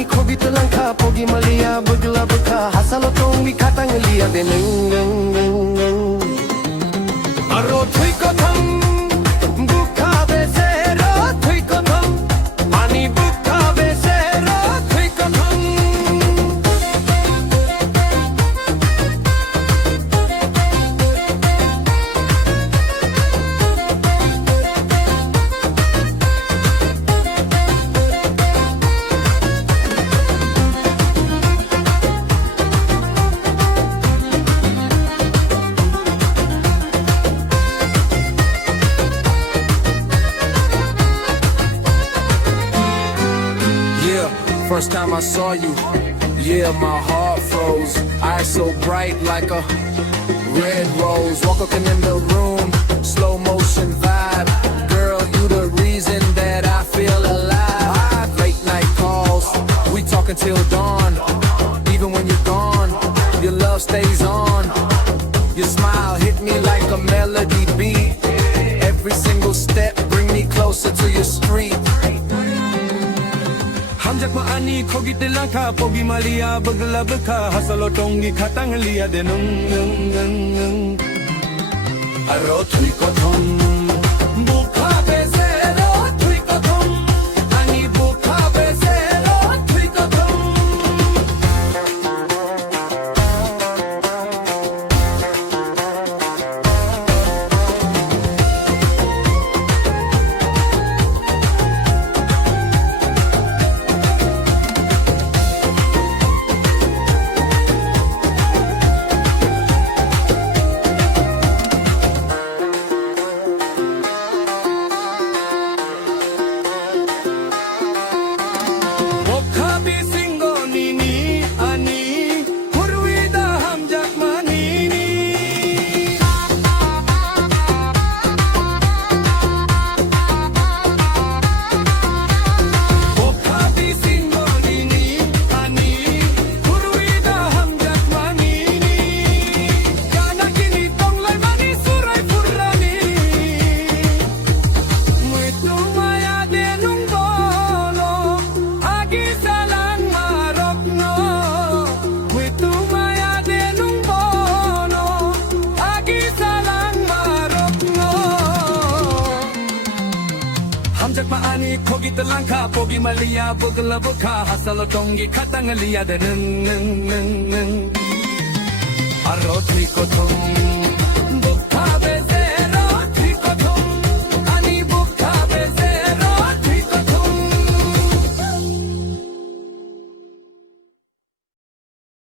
ani khogi telangka pogi malia begla beka hasalo tong mi katang lia de neng aro thui ko tham bukha besero thui ko tham ani bukha besero thui ko tham First time I saw you, yeah, my heart froze. Eyes so bright like a red rose. Walking in the room, slow motion vibe. Girl, you the reason that I feel alive. Late night calls, we talking till dawn. Even when you're gone, your love stays on. Your smile hit me like a melody beat. Every single step bring me closer to your street. hamjak ma ani khogi telangka pogi malia begla beka hasalo tongi khatang lia de nung aro thui ko thom bukha besero thui ko thom ani bukha besero thui ko thom hamjak ma ani khogi telangka pogi malia begla beka hasalo tongi khatang lia de nung aro thui ko thom